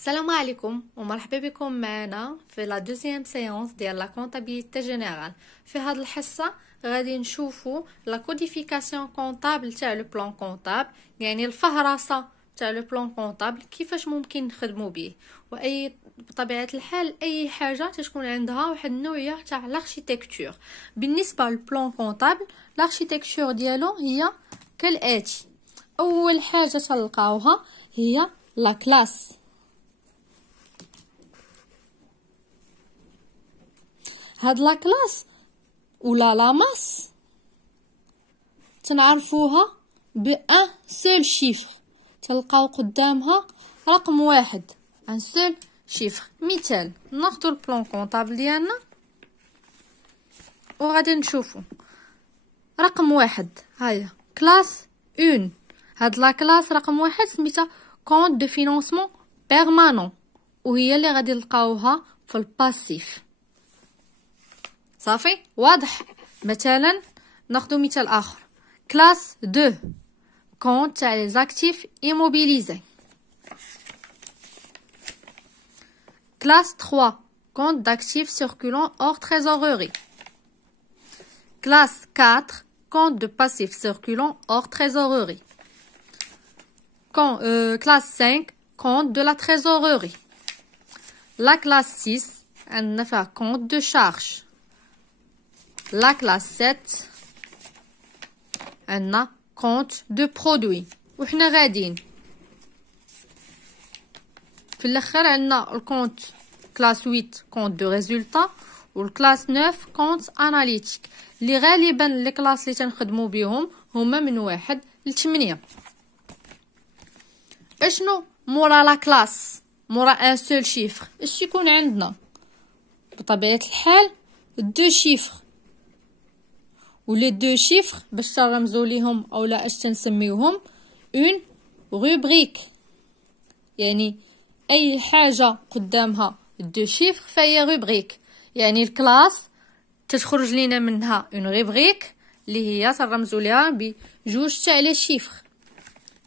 السلام عليكم ومرحبا بكم معنا في لا دوزيام سيونس ديال لا كونطابيليتي جينيرال. في هذه الحصه غادي نشوفوا لا كوديفيكاسيون كونطابل تاع لو بلان كونطابل، يعني الفهرسه تاع لو بلان كونطابل كيفاش ممكن نخدموا به، واي بطبيعه الحال اي حاجه تكون عندها واحد النوعيه تاع لاركتيكتور. بالنسبه للبلان كونطابل لاركتيكتور ديالو هي كالاتي: اول حاجه تلقاوها هي لا كلاس. هاد لا كلاس ولا لا ماس تنعرفوها بان سول شيفر، تلقاو قدامها رقم واحد، ان سول شيفر. مثال ناخدو البلان كونطابل ديالنا وغادي نشوفو رقم واحد، هيا كلاس اون. هاد لا كلاس رقم واحد سميتها كونت دو فينانسمون بيرمانون، وهي اللي غادي نلقاوها في الباسيف. صافي واضح. مثلا ناخدو مثال اخر، كلاس 2 كونت تاع لي زاكتيف ايموبيليزي. كلاس 3 كونت داكتيف سيركولون اور تريزوريري. كلاس 4 كونت دو باسيف سيركولون اور تريزوريري. كلاس 5 كونت دو لا تريزوريري. لا كلاس 6 عندنا فيها كونت دو شارج. La classe 7 عندنا compte de produit. وحنا غاديين في الاخر عندنا الكونت كلاس 8 compte de résultat والكلاس 9 compte analytique، اللي غالبا لي كلاس اللي تنخدموا بهم هما من 1 ل 8. اشنو مورا لا كلاس؟ مورا ان سول شيفر اش يكون عندنا؟ بطبيعه الحال دو شيفر، ولي دو شيفر باش ترمزوا ليهم اولا اش تنسميوهم اون روبريك، يعني اي حاجه قدامها دو شيفر فهي روبريك. يعني الكلاس تتخرج لينا منها اون روبريك اللي هي ترمزوا ليها بجوج تاع لي شيفر.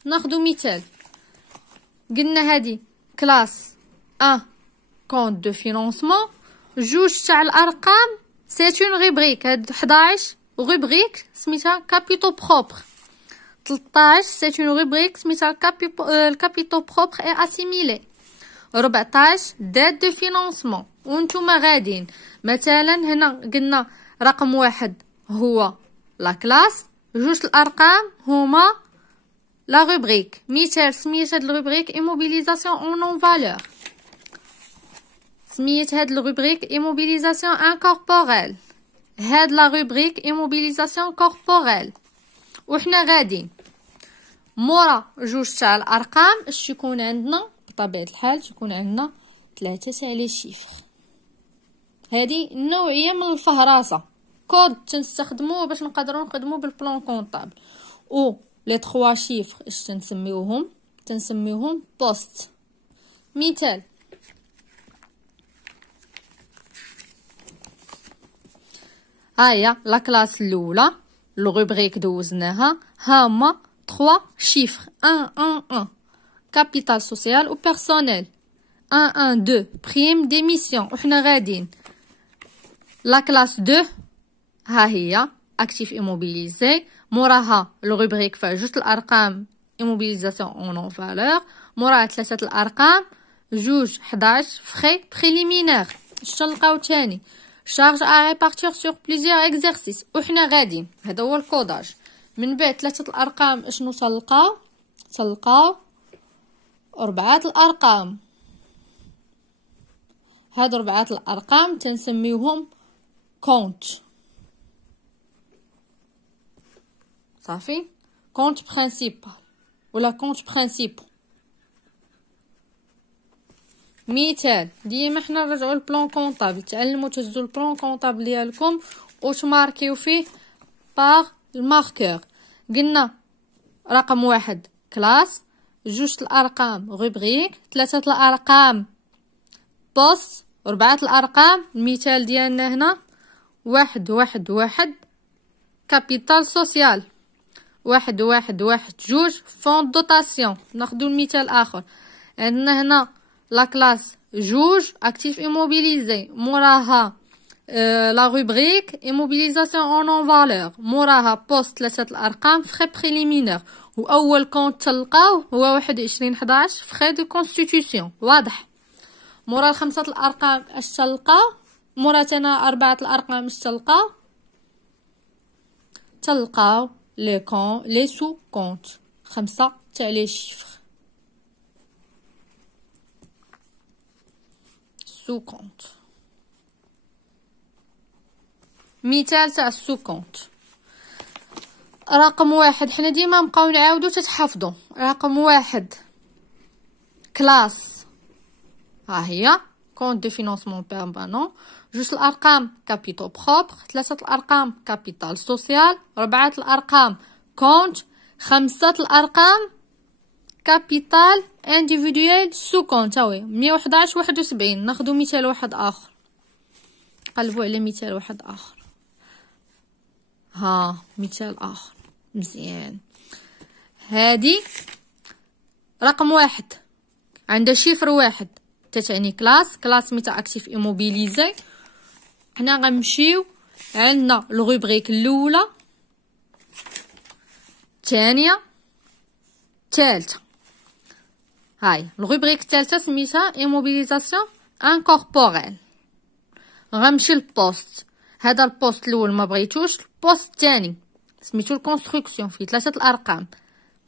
ناخذ مثال، قلنا هذه كلاس 1 كونت دو فينانسمون، جوج تاع الارقام سي اون روبريك. هاد 11 روبريك سميتها كابيتو بروبر. 13 سي اون روبريك سميتها الكابيتو بروبر اي اسيميلي. 14 دات دو فينانسمون. وانتوما غادين مثلا هنا قلنا رقم واحد هو لا كلاس، جوج الارقام هما لا روبريك. مثال سميت هاد الروبريك ايموبيليزاسيون اون نون فالور. سميت هاد الروبريك ايموبيليزاسيون انكوربوريل. هاد لا روبريك ايموبيليزاسيون كوربوريل. وحنا غاديين مورا جوج تاع الارقام اش يكون عندنا؟ بطبيعه الحال تكون عندنا 3 تاع لي شيفر. هذه نوعيه من الفهرسه، كود تنستخدموه باش نقدروا نخدموا بالبلان كونطابل. او لي 3 شيفر اش تنسميوهم بوست. مثال هيا لا كلاس الاولى الروبريك دوزناها، هما 3 شيفر 1 كابيتال سوسيال و بيرسونيل، 2 بريم ديميسيون. وحنا غاديين لا كلاس 2 ها هي اكتيف ايموبيليزي، موراها الروبريك فيها جوج الارقام ايموبيليزاسيون اون نون فالور، موراها 3 الارقام جوج 11 فري بريليمينير. اش تلقاو تاني؟ charge à répartir sur plusieurs exercices. وحنا غاديين هذا هو الكوداج. من بعد 3 الارقام اشنو تلقاو 4 الارقام. هاد 4 الارقام تنسميوهم كونت. صافي كونت برينسيبال ولا كونت برينسيبال. مثال ديما حنا نرجعوا البلان كونطابل، تعلموا تهزوا البلان كونطابل ديالكم وتماركيو فيه باغ الماركور. قلنا رقم واحد كلاس، جوج الارقام روبريك، 3 الارقام بوست، 4 الارقام. المثال ديالنا هنا 1 كابيتال سوسيال، 1 جوج فون دوتاسيون. ناخدو المثال اخر، عندنا هنا لا كلاس جوج اكتيف ايموبيليزي، موراها لا روبريك ايموبيليزاسيون اون اون فالور، موراها بوست 3 الارقام فخي بريليمينير، واول كونت تلقاوه هو 21/11 فخي دو كونستيتيوسيون. واضح؟ مورا الخمسة الارقام اش تلقاو، مورا تنا 4 الارقام اش تلقاو، تلقاو لي سو كونت 5 تاع لي شيفر سو كونت. مثال تاع السو كونت رقم 1، حنا ديما نبقاو نعاودو تتحفظوا. رقم 1 كلاس، ها هي كونت دو فينانسمون بيرمانون، 2 الارقام كابيتال بروبر، 3 الارقام كابيتال سوسيال، 4 الارقام كونت، 5 الارقام كابيتال انديفيدويل سو كونت. هاوي 111 71. ناخذ مثال واحد اخر، قلبوا على مثال واحد اخر. ها مثال اخر مزيان. هادي رقم 1 عندها شيفر 1 تتعني كلاس ميتا اكتيف ايموبيليزي. حنا غنمشيو عندنا الروبريك الاولى، الثانيه، الثالثه. هاي الروبريك الثالثه سميتها ايموبيليزاسيون انكوربوريل. غنمشي للبوست، هذا البوست الاول ما بغيتوش، البوست الثاني سميتو الكونستركسيون فيه 3 الارقام،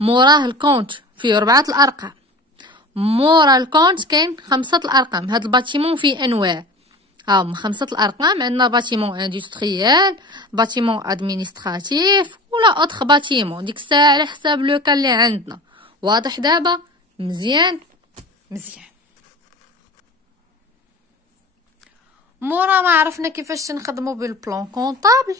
موراه الكونت فيه 4 الارقام، مورا الكونت كاين 5 الارقام. هاد الباتيمون فيه انواع، ها 5 الارقام. عندنا باتيمون اندستريال، باتيمون ادمينستراتيف ولا اوتر باتيمون، ديك الساعه على حساب لو كان اللي عندنا. واضح دابا؟ مزيان مزيان. مورا ما عرفنا كيفاش نخدموا بالبلان كونطابل،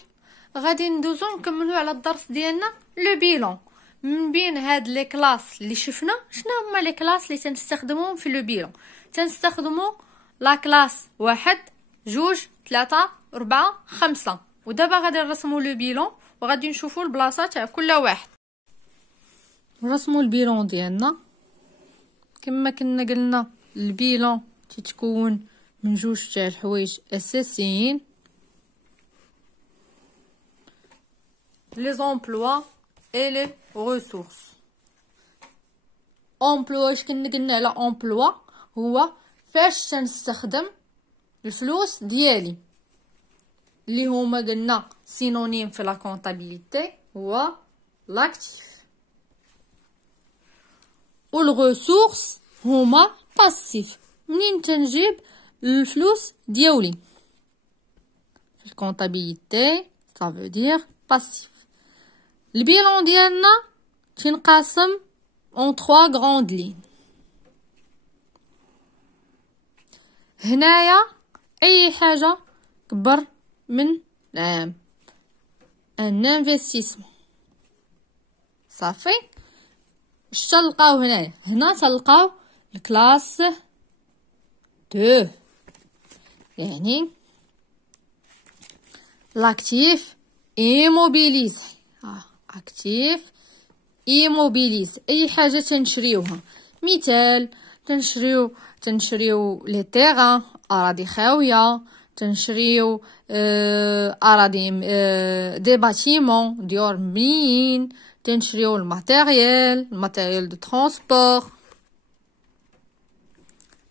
غادي ندوزو نكملو على الدرس ديالنا لو بيلون. من بين هاد لي كلاس اللي شفنا، شنو هما لي كلاس اللي تنستخدموهم في لو بيلون؟ تنستخدمو لا كلاس 1 2 3 4 5. ودابا غادي نرسمو لو بيلون وغادي نشوفو البلاصه تاع كل واحد. نرسمو البيلون ديالنا كما كنا قلنا. البيلون تتكون من جوج تاع الحوايج اساسيين، لي زومبلوا اي لي ريسورس. امبلوا، اش كنا قلنا على امبلوا؟ هو فاش تنستخدم الفلوس ديالي، اللي هما قلنا سينونيم في لا كونطابيليتي هو لاكتيف. والريسورس هما باسيف، منين تنجيب الفلوس ديالي في الكونطابيليتي ça veut dire passif. البيلون ديالنا تنقسم en 3 grandes lignes. هنايا اي حاجه كبر من العام ان انفستيسمون صافي. اش تلقاو هنايا؟ هنا تلقاو الكلاس 2 يعني لاكتيف ايموبيليزي. اكتيف ايموبيليزي اي حاجه تنشريوها. مثال تنشريو لي تيران، اراضي خاويه، تنشريو اراضي دي باتيمون ديور مبنيين، تنشريو الماتيريال دو ترونسبور،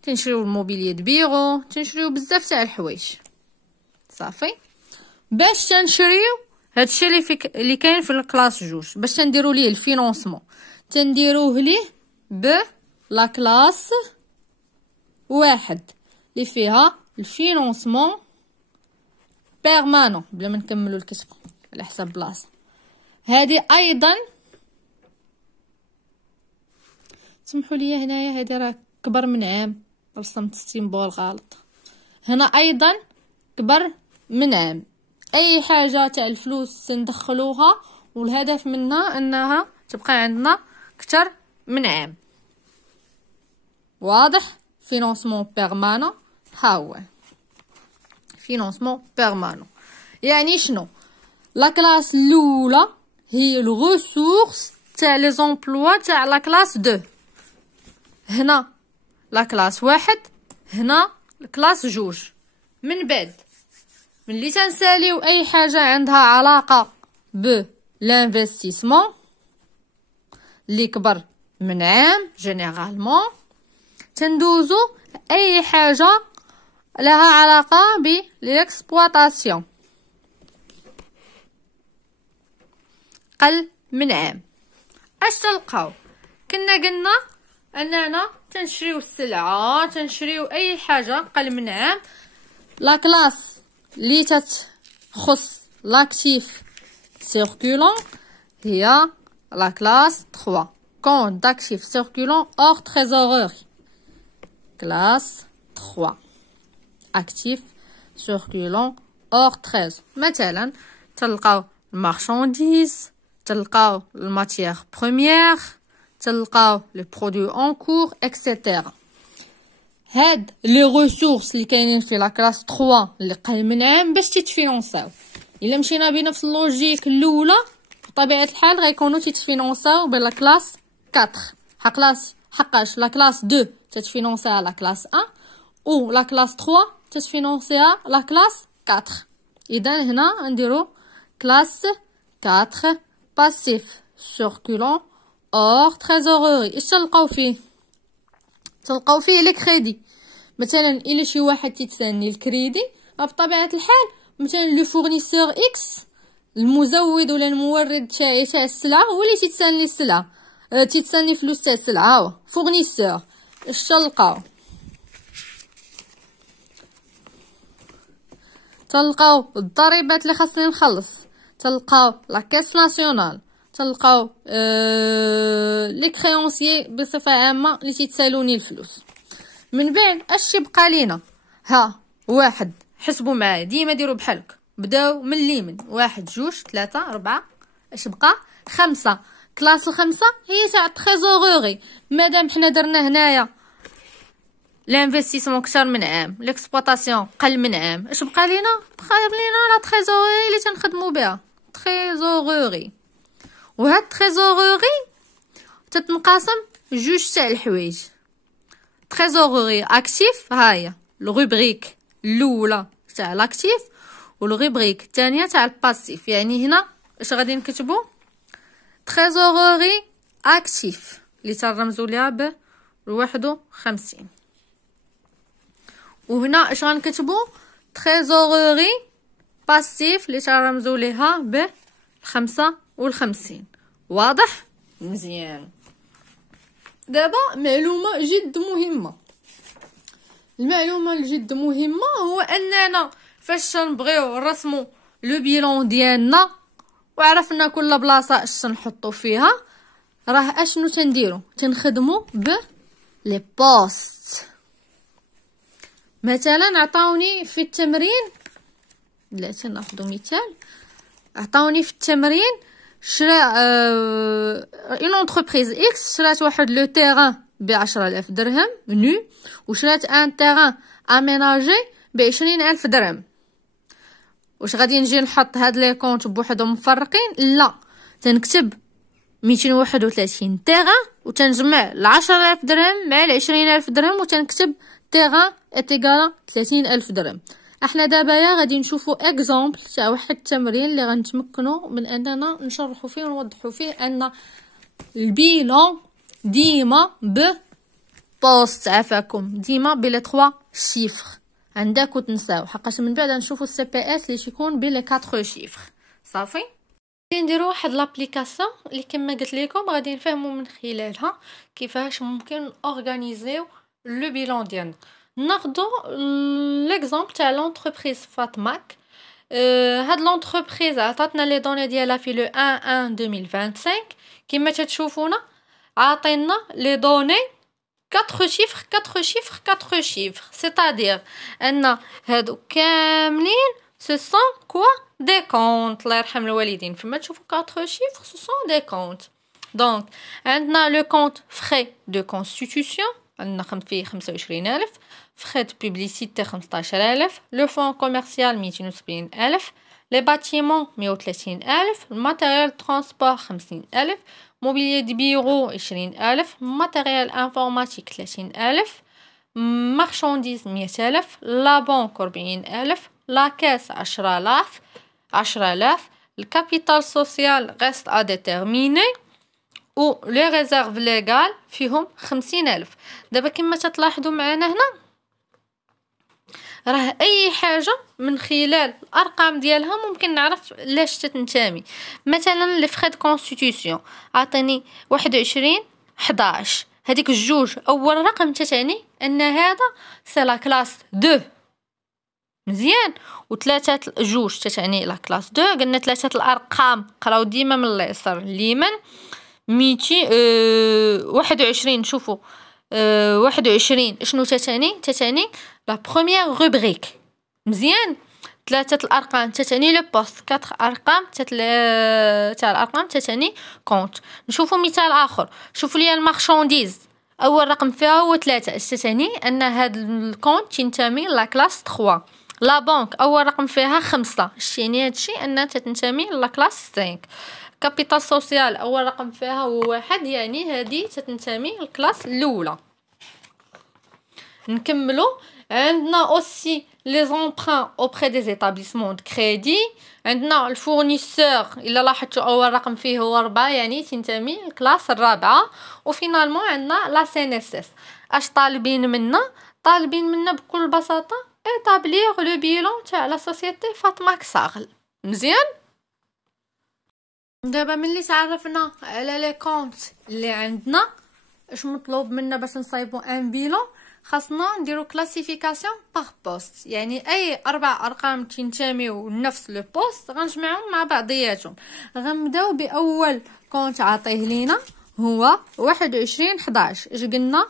تنشريو الموبيليه دو بيرو، تنشريو بزاف تاع الحوايج صافي. باش تنشريو هادشي اللي كاين في الكلاس 2، باش تنديرو ليه الفينانسمون تنديروه ليه ب لا كلاس 1 اللي فيها الفينانسمون بيرمانون. بلا ما نكملوا الكتب على حساب بلاصه. هذه ايضا سمحوا لي هنايا، هذه راه كبر من عام، رسمت السيمبول غلط. هنا ايضا كبر من عام. اي حاجه تاع الفلوس ندخلوها والهدف منها انها تبقى عندنا اكثر من عام. واضح؟ فينانسمون بيرمانون ها هو فينانسمون بيرمانون. يعني شنو؟ لا كلاس الاولى هي الريسورس تاع لي زومبلوا تاع لا كلاس 2. هنا لا كلاس واحد، هنا كلاس جوج. من بعد ملي تنساليو اي حاجه عندها علاقه ب لانفستيسمون اللي كبر من عام جينيرالمون، تندوزو اي حاجه لها علاقه ب ليكسبلوطاسيون قل من عام. اش تلقاو؟ كنا قلنا اننا تنشريو السلعه، تنشريو اي حاجه قل من عام. لا كلاس اللي تخص لاكتيف سيركولون هي لا كلاس 3 كونت داكتيف سيركولون اور تريزوروري. كلاس 3 اكتيف سيركولون اور تريزور. مثلا تلقاو المارشانديز، تلقاو الماتيير بروميير، تلقاو لي برودوي اون كور اكسيتيرا. هاد لي ريسورس اللي كاينين في لا كلاس 3 اللي قل من عام باش تيتفينونساو. الا مشينا بنفس اللوجيك الاولى بطبيعه الحال غيكونوا تيتفينونساو بلا كلاس 4 حقاش لا كلاس 2 تتفينونسيها لا كلاس 1 و لا كلاس 3 تتفينونسيها لا كلاس 4. اذا هنا نديرو كلاس 4 باسيف سيركولون اور تريزوروري. اش تلقاو فيه؟ تلقاو فيه لي كريدي. مثلا الا شي واحد تيتسني الكريدي بطبيعه الحال، مثلا لو فورنيسور اكس المزود ولا المورد تاع السلعه هو اللي تيتسني السلعه، تيتسني فلوس تاع السلعه، هو فورنيسور. اش تلقاو الضريبات اللي خاصني نخلص، تلقاو لا كاس ناسيونال، تلقاو لي كريونسيي بصفه عامه اللي تيتسالوني الفلوس. من بعد اش يبقى لينا؟ ها واحد، حسبوا معايا ديما ديروا بحالك، بداو من اليمين، 1 2 3 4 اش بقى؟ 5. كلاس 5 هي تاع تريزوروري. مادام حنا درنا هنايا لانفستيسمون كثر من عام، ليكسبلوطاسيون قل من عام، اش بقى لينا؟ بقى لينا لا تريزوروري اللي تنخدموا بها، تريزوروري. وهاد تريزوروري تتنقسم جوج تاع الحوايج. تريزوروري اكتيف، ها هي الروبريك الاولى تاع لاكتيف، والروبريك الثانيه تاع الباسيف. يعني هنا اش غادي نكتبوا؟ تريزوروري اكتيف اللي ترمزوا ليها ب 51. وهنا اش غنكتبوا؟ تريزوروري باسيف اللي ترمزوا ليها ب 55. واضح؟ مزيان. دابا معلومه جد مهمه. المعلومه الجد مهمه هو اننا فاش نبغيو نرسمو لو بيلون ديالنا وعرفنا كل بلاصه اش نحطو فيها، راه اشنو تنديرو؟ تنخدمو ب لي بوست. مثلا عطاوني في التمرين، بلاتي ناخذ مثال، عطاوني في التمرين شرا اون انتربريز اكس شرات واحد لو تيران ب10,000 درهم نو، وشرات ان تيران اميناجي ب20,000 درهم. واش غادي نجي نحط هاد لي كونط بوحدهم مفرقين؟ لا، تنكتب 231 تيران وتنجمع ال10,000 درهم مع ال20,000 درهم وتنكتب تيران اتيغالا 30,000 درهم. احنا دابا غادي نشوفوا اكزامبل تاع واحد التمرين اللي غنتمكنوا من اننا نشرحوا فيه ونوضحوا فيه ان البيلون ديما ب بوست، عفاكم ديما بلي 3 شيفر عندك وتنساو، حقاش من بعد نشوفوا السي بي اس اللي تيكون بلي 4 شيفر. صافي نديروا واحد لابليكاسيون اللي كما قلت لكم غادي نفهموا من خلالها كيفاش ممكن اورغانيزيو لو بيلون ديالنا. ناخذوا ليكزامبل تاع لونتربريز فاطماك. هاد لونتربريز عطاتنا لي دوني ديالها في لو 1/1/2025. كما تشوفونا عاطينا لي دوني 4 شيفر 4 شيفر 4 شيفر، c'est-à-dire ان هادو كاملين ce sont quoi des comptes. الله يرحم الوالدين، فما تشوفوا 4 شيفر ce sont des comptes. donc عندنا لو كونت frais de constitution عندنا فيه 25,000، frais de publicité 15,000، le fonds commercial 270,000، les bâtiments 130,000، matériel de transport 50,000، mobilier de bureau 20,000، matériel informatique 30,000، مارشانديز 100,000، لا بنك 40,000، لا كاس 10,000. الكابيتال سوسيال غيست ا ديتيرميني، و لي ريزيرف ليغال فيهم 50,000. دابا كما تلاحظوا معنا هنا راه اي حاجه من خلال الارقام ديالها ممكن نعرف لاش تتنتمي. مثلا لي فخي دو كونستيتيوسيون عطيني 21/11، هذيك الجوج اول رقم تتعني ان هذا سي لا كلاس 2 مزيان، وثلاثه جوج تتعني لا كلاس 2. قلنا ثلاثه الارقام قراو ديما من اليسار لليمين. 21 شوفوا 21 شنو تتعني لا بروميير روبريك مزيان. ثلاثه الارقام تتعني لو بوست، 4 ارقام تاع الارقام تتعني كونت. نشوفوا مثال اخر، شوفوا لي المارشانديز اول رقم فيها هو 3، تتعني ان هذا الكونت ينتمي لا كلاس 3. لا بنك اول رقم فيها 5، يعني هادشي انها تنتمي لا كلاس 5. كابيتال سوسيال اول رقم فيها هو 1، يعني هذه تنتمي الكلاس الاولى. نكملوا عندنا اوسي لي زونبران اوبري دي ايتابليسمون دو كريدي. عندنا الفورنيسور الا لاحظتوا اول رقم فيه هو 4، يعني تنتمي الكلاس الرابعه. وفينالمون عندنا لا سي ان اس اس. اش طالبين منا بكل بساطه établir لو bilan تاع لا سوسيتي فاطمه كساغل مزيان. دابا ملي تعرفنا على لي كونط اللي عندنا، اش مطلوب منا باش نصايبو ان بيلون؟ خاصنا نديرو كلاسيفيكاسيون باغ بوست، يعني اي 4 ارقام تنتميو لنفس لو بوست غنجمعهم مع بعضياتهم. غنبداو باول كونط عاطيه لينا هو 21/11. اش قلنا؟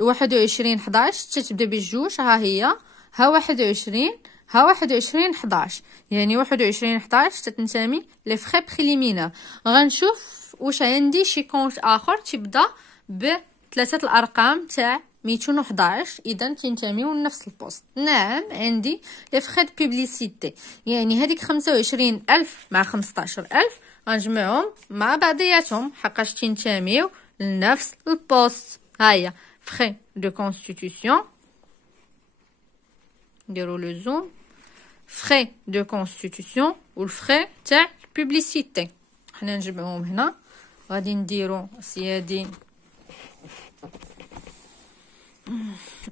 21/11 تتبدا بالجوج، ها هي، ها 21 ها 21/11، يعني 21/11 تتنتمي لي فخي بريليمينير. غنشوف واش عندي شي كونت اخر تبدا بثلاثه الارقام تاع 211 اذا تنتميو لنفس البوست. نعم عندي لي فخي دو بوبليسيتي، يعني هذيك 25,000 مع 15,000 غنجمعهم مع بعضياتهم حقاش تنتميو لنفس البوست. هيا فخي دو كونستيتيوسيون، نديرو لو زوم، فخي دو كونستيتيوسيون والفخي تاع البوبليسيتي حنا نجمعوهم هنا. غادي نديرو سيادي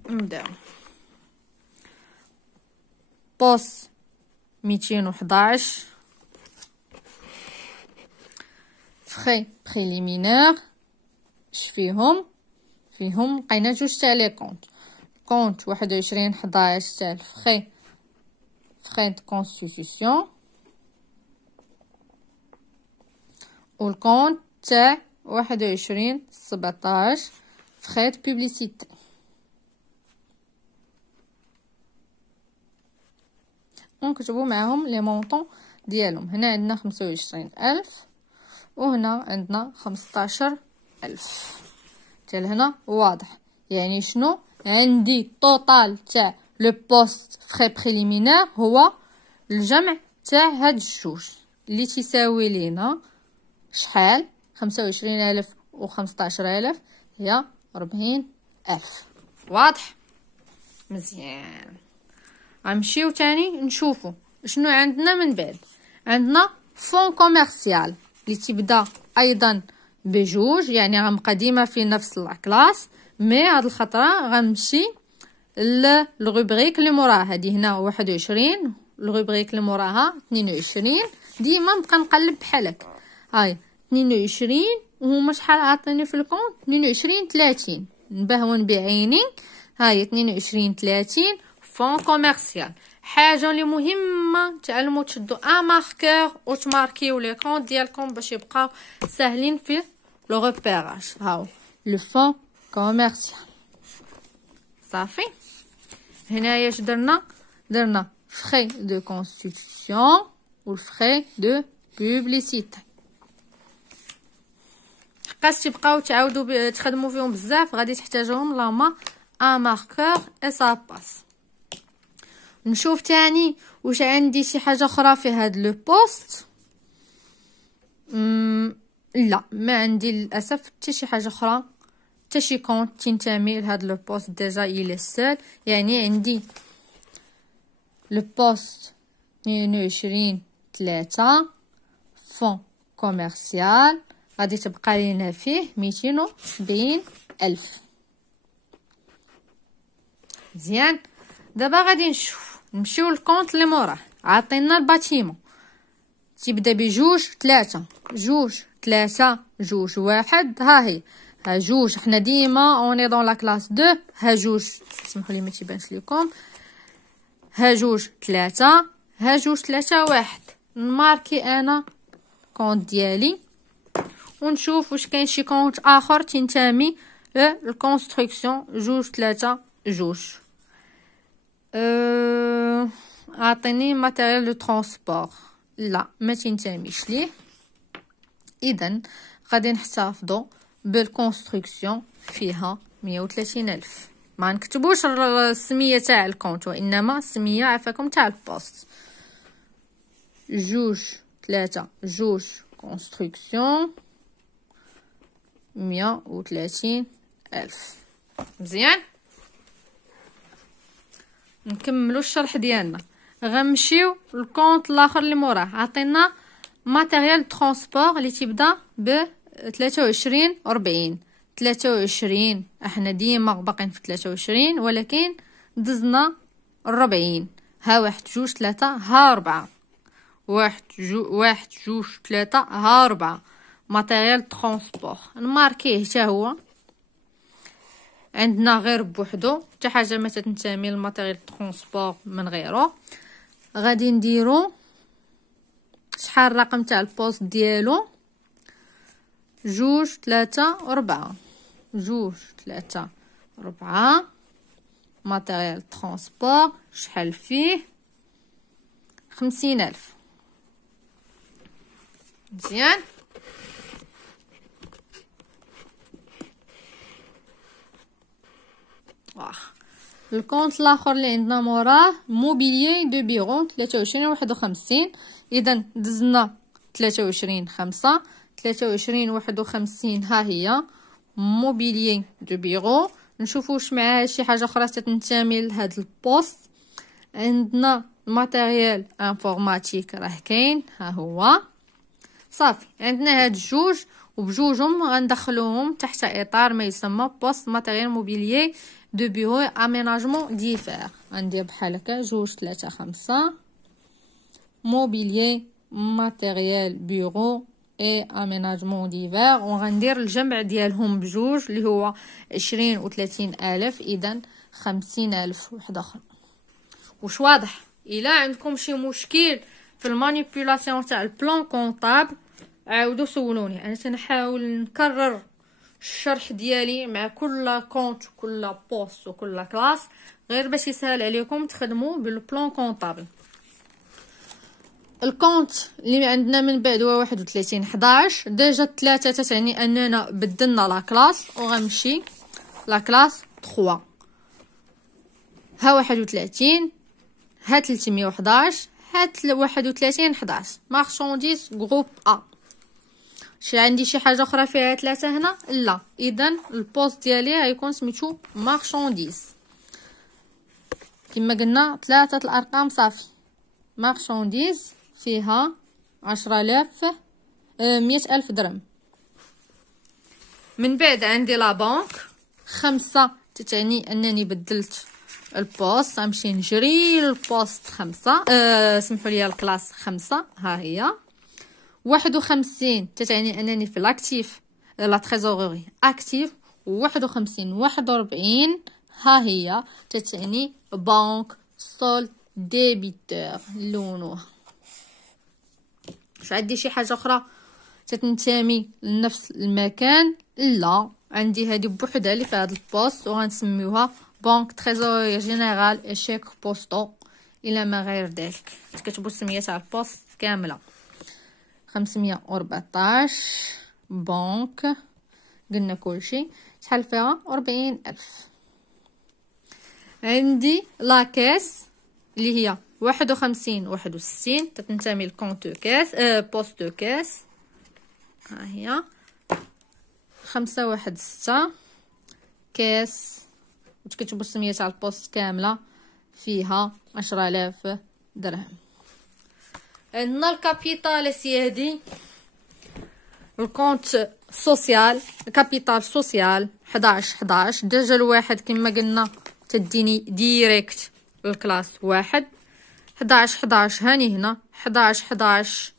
نبداو بوس 211 فخي بريليمينير. اش فيهم لقينا جوج تاع لي كونت 21/11 تاع الفخي دو كونستيتيوسيون، والكونت تاع 21/17 فخي دو بوبليسيتي. ونكتبو معاهم لي مونطون ديالهم. هنا عندنا 25,000 وهنا عندنا 15,000. حتى لهنا واضح. يعني شنو عندي؟ طوطال تاع لو بوست فخي بريليمينير هو الجمع تاع هاد الجوج اللي تساوي لينا شحال؟ 25,000 و 15,000 هي 40,000. واضح مزيان. غنمشيو تاني نشوفو شنو عندنا من بعد. عندنا فون كوميرسيال اللي تبدا ايضا بجوج، يعني غنبقى ديما في نفس الكلاس، مي هاد الخطره غنمشي للروبريك اللي موراها. هادي هنا 21، الروبريك اللي موراها 22. ديما نبقى نقلب بحال هكا. هاي 22 وهما شحال عاطيني في الكونت؟ 22 30 نبهون بعيني. هاي 22 30 فون كوميرسيال. حاجه اللي مهمه تعلموا تشدوا ان ماركور وتماركيو لي كونت ديالكم باش يبقاو ساهلين في لو ريبيراج. هاو لو فون كوميرسيال صافي. هنايا اش درنا فخي دو كونستيتيوسيون والفخي دو بوبليسيتي. حقاش تبقاو تعاودوا تخدموا فيهم بزاف غادي تحتاجوهم لاما ان ماركور اي سا باس. نشوف تاني واش عندي شي حاجه اخرى في هاد لو بوست. لا ما عندي للاسف حتى شي حاجه اخرى حتى شي كونت تنتمي لهاد لو بوست ديجا إلي سول. يعني عندي لو بوست 22/3 فون كوميرسيال غادي تبقى لينا فيه 270,000. مزيان. دابا غادي نمشيو للكونط اللي موراه. عطينا الباتيمون تيبدا بجوج 3 جوج 3 جوج 1. ها هي ها جوج. حنا ديما اوني دون لا كلاس 2. ها جوج سمحوا لي ما تيبانش لكم. ها جوج 3 ها جوج 3 1. نماركي انا كونط ديالي ونشوف واش كاين شي كونط اخر تنتمي للكونستركسيون جوج 3 جوج. اعطيني ماتيريال دو ترونسبور. لا ما تنتميش ليه. اذا غادي نحتفظوا بالكونستركسيون فيها 130,000. ما نكتبوش السميه تاع الكونت وانما السميه عفاكم تاع البوست. جوج 3 جوج كونستركسيون 130,000. مزيان. نكملوا الشرح ديالنا. غنمشيو للكونط الاخر اللي موراه. عطينا ماتيريال ترونسبور اللي تبدا ب 23 40. 23 احنا ديما باقين في 23 ولكن دزنا 40. ها 1 2 3 ها 4 1 2 3 ها 4. ماتيريال ترونسبور نماركيه حتى هو عندنا غير بوحدو. حتى حاجه ما تنتمي للماتيريال ترونسبور من غيره. غادي نديرو شحال الرقم تاع البوست ديالو. جوج 3 4 جوج 3 4. ماتيريال ترونسبور شحال فيه 50,000. مزيان. الكونت الاخر اللي عندنا موراه موبيليي دو بيرو 23 51. اذا دزنا 23 5 23 51. ها هي موبيليي دو بيرو. نشوفوا واش معاه شي حاجه اخرى تنتمي لهذا البوست. عندنا ماتيريال انفورماتيك راه كاين. ها هو صافي. عندنا هاد الجوج وبجوجهم غندخلوهم تحت اطار ما يسمى بوست ماتيريال موبيليي دو بيرو اميناجمون ديفير. غندير بحال هكا جوج 3 5 موبيليي ماتيريال بيرو اي اميناجمون ديفير. وغندير الجمع ديالهم بجوج اللي هو 20 و 30,000. اذا 50,000 واحد اخر. واش واضح؟ الا عندكم شي مشكل في المانيبيولاسيون تاع البلان كونطابل عاودوا سولوني. انا تنحاول نكرر الشرح ديالي مع كل كونت وكل بوست وكل كلاس غير باش يسهل عليكم تخدموا بالبلان كونطابل. الكونت اللي عندنا من بعد هو 31 11. ديجا 3 تعني اننا بدلنا لا كلاس وغنمشي لا كلاس 3. ها 31 ها 311 ها 31 11. مارشانديز جروب ا. شي عندي شي حاجه اخرى فيها 3 هنا؟ لا. اذا البوست ديالي غيكون سميتو مارشانديز. كما قلنا 3 الارقام صافي. مارشانديز فيها 10,000 100,000 درهم. من بعد عندي لا بنك 5 تعني انني بدلت البوست. غنمشي نجري للبوست 5 سمحوا لي الكلاس 5. ها هي 51 تعني انني في الاكتيف لا تريزوري اكتيف. 51 41 ها هي تعني بنك سول ديبيتور لونوها. واش عندي شي حاجه اخرى تتنتمي لنفس المكان؟ لا. عندي هذه بوحدها اللي في هذا البوست وغنسميوها بنك تريزوري جينيرال اشيك بوستو الى ما غير ذلك. كتبوا السميه تاع البوست كامله. 514 بنك قلنا كلشي. شحال فيها 40,000. عندي لاكاس اللي هي 51 61 تتنتمي لكونت كاس بوست دو كاس. ها هي 516 كاس وتكتبوا السميه تاع البوست كامله فيها 10,000 درهم. عندنا الكابيتال سيادي، الكونت سوسيال، الكابيتال سوسيال 11 ديجا الواحد كما قلنا تديني ديريكت للكلاس واحد. 11 هاني هنا 11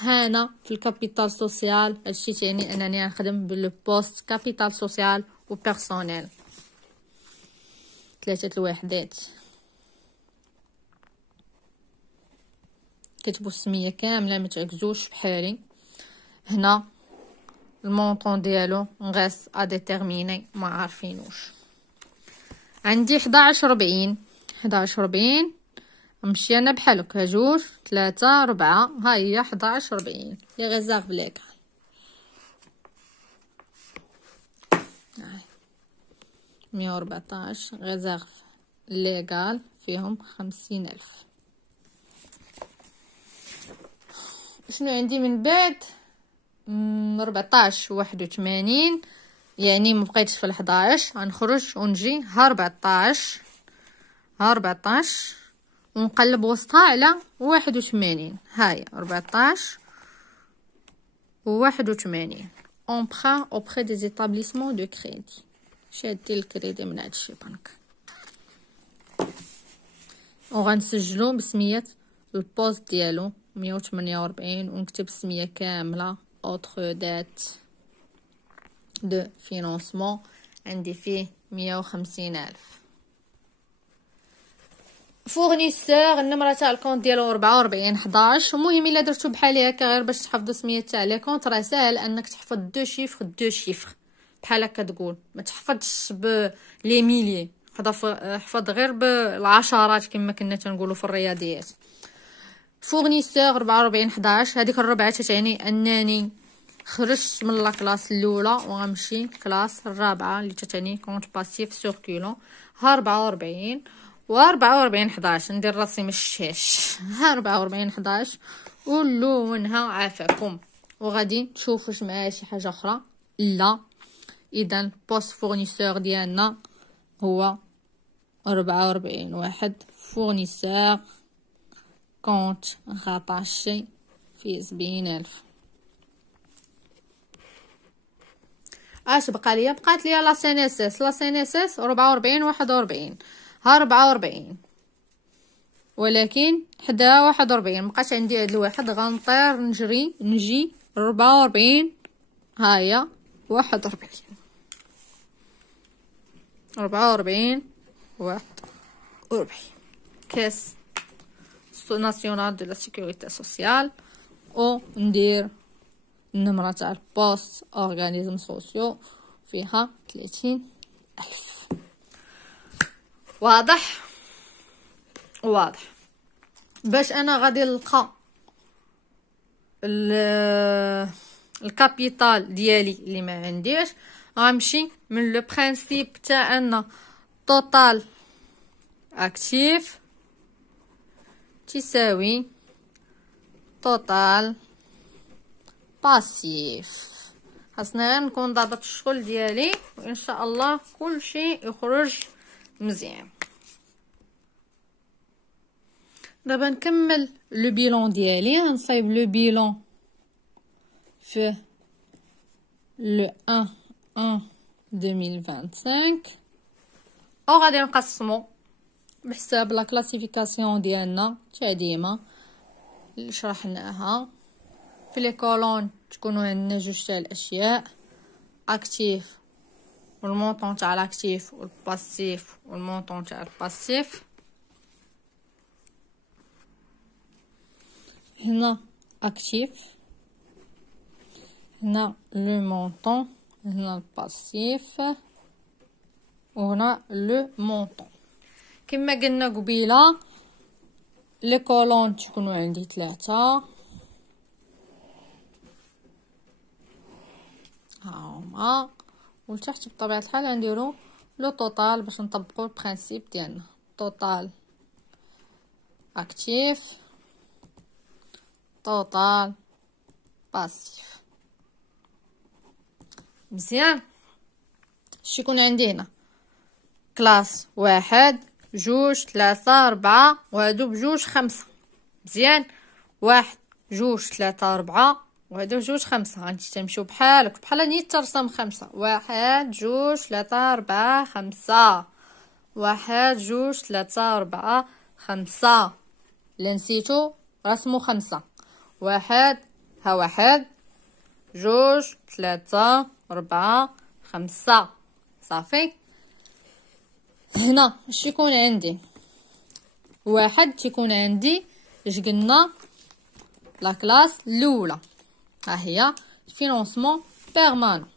هنا في الكابيتال سوسيال. هادشي تعني انني غنخدم بالبوست كابيتال سوسيال و بيرسونيل، 3 الوحدات. كتبوا السميه كامله ما تعكزوش بحالي. هنا المونطون ديالو غاس ا ديتيرميني ما عارفينوش. عندي 11 40 نمشي انا بحال هكا 2 3 4 ها هي 11 40 لي ريزيرف ليك 114 ريزيرف ليغال فيهم 50,000. شنو عندي من بعد؟ 14 81 يعني مبقيتش في 11 غنخرج ونجي ها 14 ونقلب وسطها على 81. هاي 14 و 81 emprunt auprès des établissements de crédit. شادي الكريدي من هادشي بنك وغنسجلو بسمية البوست ديالو 148 ونكتب السمية كاملة autre date de financement عندي فيه 150,000. فورنيسور النمره تاع الكونت ديالو 44 11. المهم الا درتو بحالي هكا غير باش تحفظوا سميات تاع لي كونط راه ساهل انك تحفظ دو شيفر بحال هكا تقول، ما تحفظش ب لي ميلي، حفظ غير بالعشرات كما كنا تنقولوا في الرياضيات. فورنيسور 44 11 هذيك الربعه تعني انني خرجت من لا كلاس الاولى وغنمشي كلاس الرابعه اللي تعني كونت باسيف سيركولون. 44 و 44 11 ندير راسي مشاش. ها 44 11 ولونها عافاكم وغادي تشوفوا معايا شي حاجه اخرى. لا اذا بوست فورنيسور ديالنا هو 44 واحد فورنيسور كونت غطاشي في 70,000. اش بقى ليا؟ بقات ليا لا سينيسيس 44 41 ها 44 ولكن حدا 41 مبقاش عندي هاد الواحد غنطير نجي 44 هاهي 41 كاس ناسيونال دو لا سيكوريتي سوسيال او ندير النمرة تاع البوست اورغانيزم سوسيو فيها 30,000. واضح باش انا غادي نلقى الكابيتال ديالي اللي ما عنديش غنمشي من لو برينسيپ تاع ان توتال اكتيف تساوي توتال باسيف. خاصنا غير نكون ضابط الشغل ديالي وان شاء الله كل شيء يخرج مزيان. دابا نكمل لو بيلون ديالي. غنصايب لو بيلون في لو 1 2025 او غادي نقسمو بحساب لا كلاسيفيكاسيون ديالنا تاع ديما اللي شرحناها. في لي كولون تكونوا عندنا جوج تاع الاشياء اكتيف والمونطون تاع الاكتيف والباسيف والمونطون تاع الباسيف. هنا اكتيف هنا لو مونطون هنا الباسيف وهنا لو مونطون. كما قلنا قبيله لي كولون تكونوا عندي 3 هاهما ولتحت بطبيعه الحال غنديروا لو توتال باش نطبقوا البرينسيپ ديالنا. توتال اكتيف توتال باسيف. مزيان اش يكون عندي هنا؟ كلاس 1 2 3 4 وهادو بجوج 5. مزيان، 1 2 3 4 وهادو بجوج 5. غادي تمشيو بحال نيت ترسم 5. 1 2 3 4 5. 1 2 3 4 5. اللي نسيتو رسمو 5. 1 ها 1 2 3 4 5. صافي. هنا اش يكون عندي؟ 1 تيكون عندي اش قلنا لا كلاس الاولى، ها هي فينونسمون بيرمانون.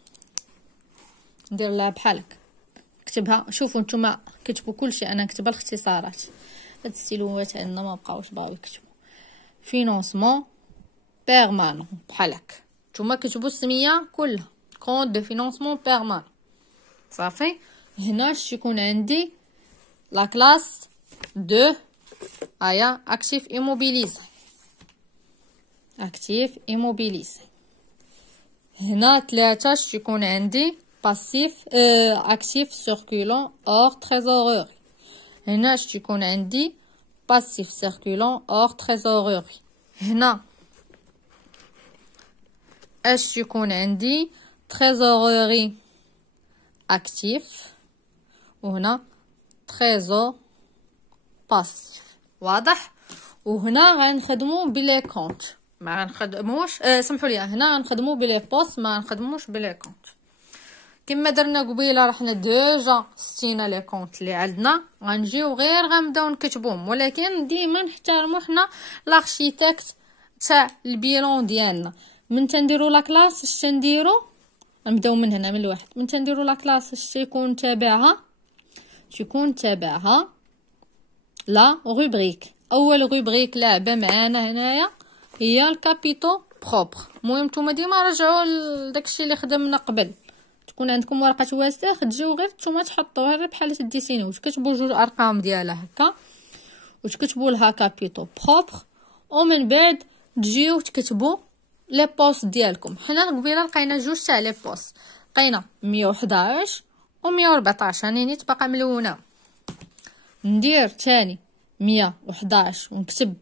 ندير لها بحال هكا، نكتبها. شوفوا نتوما كتبوا كلشي، انا نكتبها الاختصارات. هاد السيلوات عندنا ما بقاوش باغي يكتبوا فينونسمون بيرمانون بحال هكا. نتوما كتبوا السميه كلها كونط دو فينونسمون بيرمانون. صافي. هنا اش يكون عندي؟ لا كلاس 2 هيا اكتيف ايموبيليزي. اكتيف ايموبيليزي. هنا 3 اش يكون عندي؟ باسيف اكتيف سيركولون اور تريزوروري. هنا اش يكون عندي؟ باسيف سيركولون اور تريزوروري. هنا اش يكون عندي؟ تريزوروري اكتيف، وهنا تريزور باسيف. واضح؟ وهنا غنخدمو بلي كونط، ما غنخدموش سمحوا لي، هنا غنخدمو بلي بوست، ما غنخدموش بلي كونط. كما درنا قبيله رحنا ديجا ستينا لي كونط اللي عندنا، غنجيو غير غنبداو نكتبوهم، ولكن ديما نحترمو حنا لارشيتكت تاع البيلون ديالنا. من تنديرو لا كلاس اش تنديرو؟ نبداو من هنا من الواحد. من تنديرو لا كلاس اش تيكون تابعها؟ تيكون تابعها لا روبريك. اول روبريك لعبه معانا هنايا هي الكابيتو بروبر. المهم نتوما ديما رجعوا لداكشي اللي خدمنا قبل. تكون عندكم ورقه واسخ تجيو غير نتوما تحطوها غير بحال تديسينيو، تكتبوا جوج ارقام ديالها هكا وتكتبوا لها كابيتو بروبر، ومن بعد تجيو تكتبوا لي بوست ديالكم. حنا قبيله لقينا جوج تاع لي بوست، لقينا 111 و 114 يعني نيت باقا ملونه. ندير تاني 111 ونكتب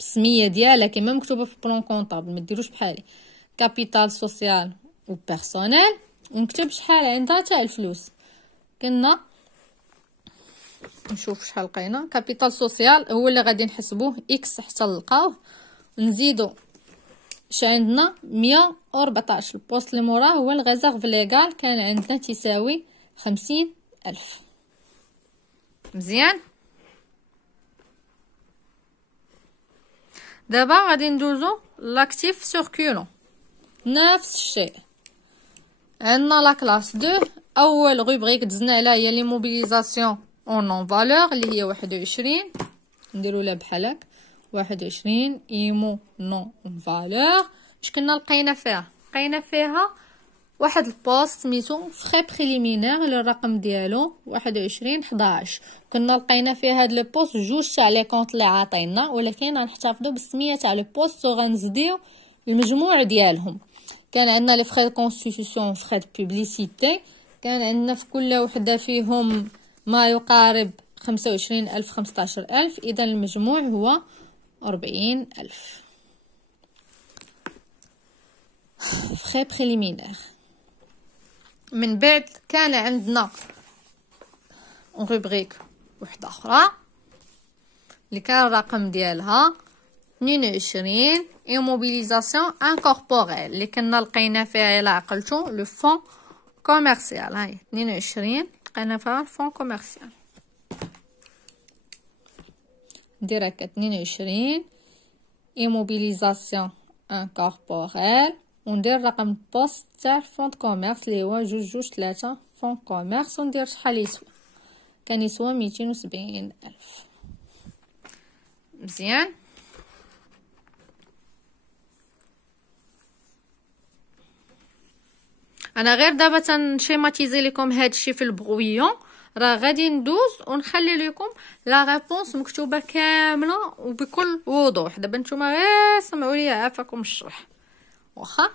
السميه ديالها كما مكتوبه في بلون كونطابل، ما ديروش بحالي كابيتال سوسيال و بيرسونيل، ونكتب شحال عندها تاع الفلوس. كنا نشوف شحال لقينا. كابيتال سوسيال هو اللي غادي نحسبوه اكس حتى نلقاوه، نزيدو اش عندنا 114. البوست اللي موراه هو الغيزيرف ليغال، كان عندنا تساوي 50,000. مزيان. دابا غادي ندوزو لاكتيف سيركولون. نفس الشيء عندنا لا كلاس 2. اول روبريك دزنا عليها هي لي موبيليزاسيون اون نون فالور اللي هي 21. نديرو لها بحال هكا 21 ايمو نون فالور. اش كنا لقينا فيها؟ لقينا فيها واحد البوست سميتو فري بريليمينير اللي الرقم ديالو 2111. كنا لقينا فيه هاد لو بوست جوج تاع لي كونط اللي عاطينا، ولكن غنحتفظوا بالسميه تاع لو بوست وغنزيديو المجموع ديالهم. كان عندنا لي فري كونستيتيوشن فري بوبليسيتي، كان عندنا في كل وحده فيهم ما يقارب 25,000 15,000، اذا المجموع هو 40,000. فري بريليمينير. من بعد كان عندنا روبريك وحده اخرى اللي كان الرقم ديالها 22 ايموبيليزاسيون انكوربوريل، اللي كنا لقينا فيها الى عقلتو لو فون كوميرسيال. هاي 22 لقينا فيها الفون كوميرسيال. ندير هكا 22 ايموبيليزاسيون انكوربوريل، وندير رقم البوست تاع الفون كوميرس اللي هو 223 فون كوميرس، وندير شحال يسوى. كان يسوى 270,000. مزيان. انا غير دابا تنشيماتيزي لكم هادشي في البغويون، راه غادي ندوز ونخلي لكم لا ريبونس مكتوبه كامله وبكل وضوح. دابا نتوما غير سمعوا لي عافاكم الشرح واخا.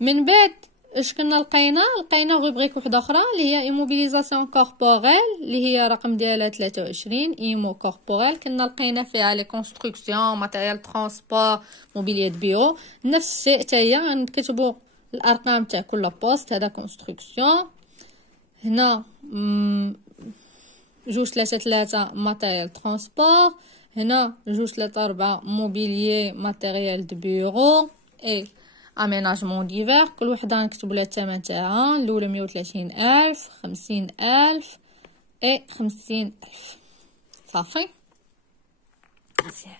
من بعد اش كنا لقينا روبريك وحده اخرى اللي هي ايموبيليزاسيون كوربوريل اللي هي رقم ديالها 23 ايمو كوربوريل. كنا لقينا فيها لي كونستركسيون ماتيريال ترونسبور موبيليات بيو. نفس الشيء حتى هي غنكتبوا الارقام تاع كل بوست. هذا كونستركسيون، هنا 233 ماتيريال ترونسبور، هنا 234 موبيليي ماتيريال دو بيرو اي اميناجمون ديفير. كل وحده نكتبوا لها الثمن تاعها. الاولى 130,000 50,000 اي 50,000. صافي مزيان.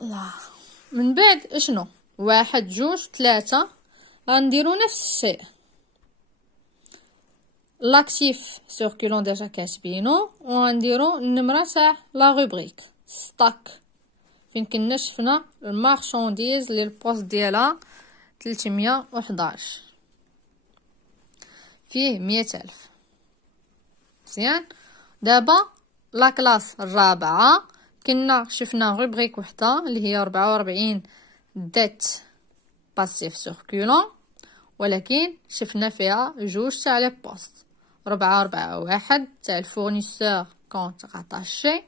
الله من بعد اشنو 1 2 3 غنديرو نفس الشيء. لاكتيف سيركولون ديجا كاتبينو، وغنديرو النمره تاع لا روبريك ستاك فين كنا شفنا المارشانديز اللي البوست ديالها 311 فيه 100,000. مزيان. دابا لا كلاس الرابعه كنا شفنا روبريك وحده اللي هي 44 ديت باسيف سيركولون، ولكن شفنا فيها جوج تاع لي بوست 441 تاع الفورنيسور كونت راتاشي،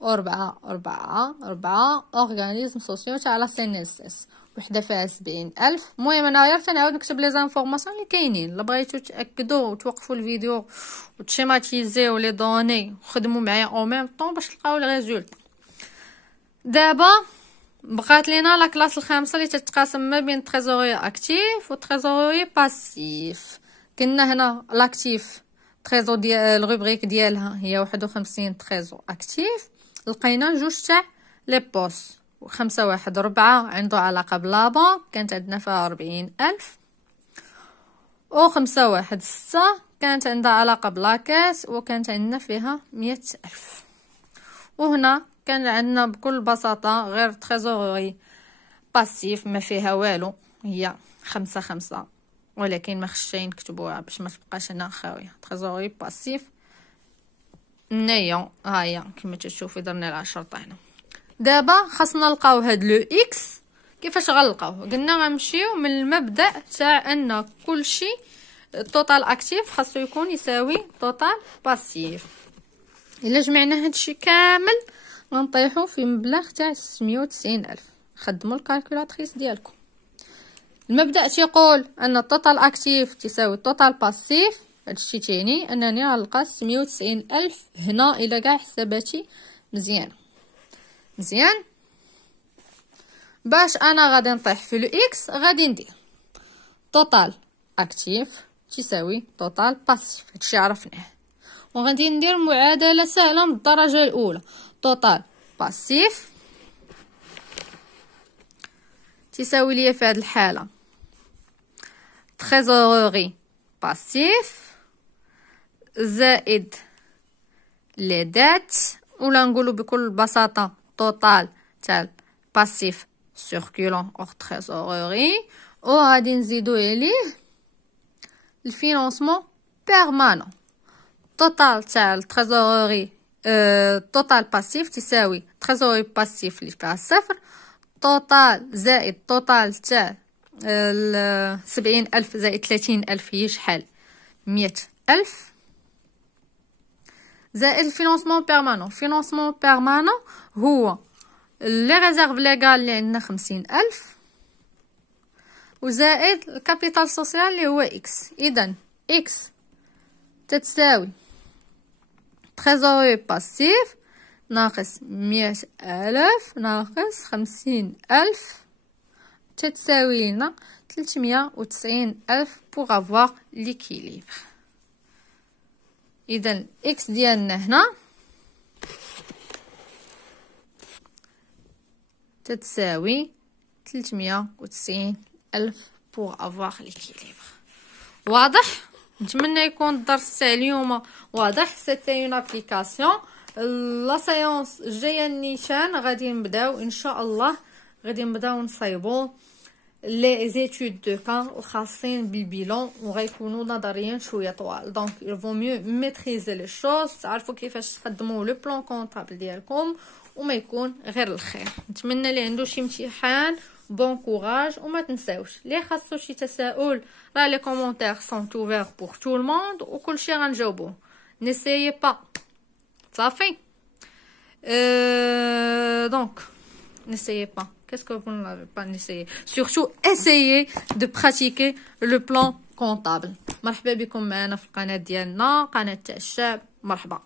و 444 اورغانيزم سوسيو تاع لا سينيسيس. وحده فيها 70,000. المهم انا غير تنعاود نكتب لي زانفورماسيون اللي كاينين. الا بغيتو تاكدوا وتوقفوا الفيديو وتشيماتيزيو لي دوني وخدموا معايا او ميم طون باش تلقاو الريزولت. دابا بقات لينا لا كلاس الخامسه اللي تتقاسم ما بين تريزوري اكتيف و تريزوري باسيف. كنا هنا لاكتيف تريزور ديال الروبريك ديالها هي 51 تريزور اكتيف. لقينا جوج تاع لي بوست 5 1 4 عنده علاقه بلابا كانت عندنا فيها 40,000، و 5 1 6 كانت عندها علاقه بلاكاس وكانت عندنا فيها 100,000. وهنا كان عندنا بكل بساطه غير تريزوري باسيف ما فيها والو، هي 5 5 ولكن ما خشين نكتبوها باش ما تبقاش هنا خاويه. تريزوري باسيف نيون هاهي كما تشوفوا درنا لها شرطه هنا. دابا خاصنا نلقاو هاد لو اكس. كيفاش غنلقاوه؟ قلنا غنمشيو من المبدا تاع ان كلشي توتال اكتيف خاصو يكون يساوي توتال باسيف. الا جمعنا هادشي كامل غنطيحو في مبلغ تاع 690,000. خدموا الكالكولاتريس ديالكم. المبدا تيقول ان التوتال اكتيف تساوي التوتال باسيف. هادشي تعني انني غنلقى 690,000 هنا الى كاع حساباتي مزيان. باش انا غادي نطيح في الاكس غادي ندير توتال اكتيف تساوي توتال باسيف. هادشي عرفناه. وغادي ندير معادله سهله من الدرجه الاولى. توتال باسيف تساوي لي في هذه الحاله تريزوري باسيف زائد لي دات، ولا نقولوا بكل بساطه توتال تاع باسيف سيركولون اور تريزوري، وغادي نزيدو عليه الفينانسمون بيرمانون. توتال تاع التريزوري توتال باسيف تساوي تريزوري باسيف اللي فيها صفر توتال زائد توتال تاع 70,000 زائد 30,000 هي شحال 100,000 زائد الفينانسمون بيرمانون. الفينانسمون بيرمانون هو لي ريزيرف ليغال اللي عندنا 50,000 وزائد الكابيتال سوسيال اللي هو اكس. اذا اكس تتساوي تريزوري باسيف ناقص 100,000 ناقص 50,000 تتساوي لنا 390,000 pour avoir l'équilibre. اذا اكس ديالنا هنا تتساوي 390,000 pour avoir l'équilibre. واضح؟ نتمنى يكون الدرس تاع اليوم واضح. سيتي اون ابليكاسيون. لا سيونس الجايه النيشان غادي نبداو ان شاء الله، غادي نبداو نصايبو لي زيتود دو كان وخاصين بالبيلون وغيكونوا نظريا شويه طوال. دونك il vaut mieux maîtriser les choses، تعرفوا كيفاش تخدموا لو بلان كونطابل ديالكم وما يكون غير الخير. نتمنى اللي عنده شي امتحان بون كوراج وما تنساوش لي خاصو شي تساؤل راه لي كومونتير سون اوفير بور تو الموند وكلشي غنجاوبوه. نسيي با صافي. Donc n'essayez pas. Qu'est-ce que vous n'avez pas essayé? Surtout essayez de pratiquer le plan comptable. مرحبا بكم معنا في القناة ديالنا قناة تاع الشعب. مرحبا.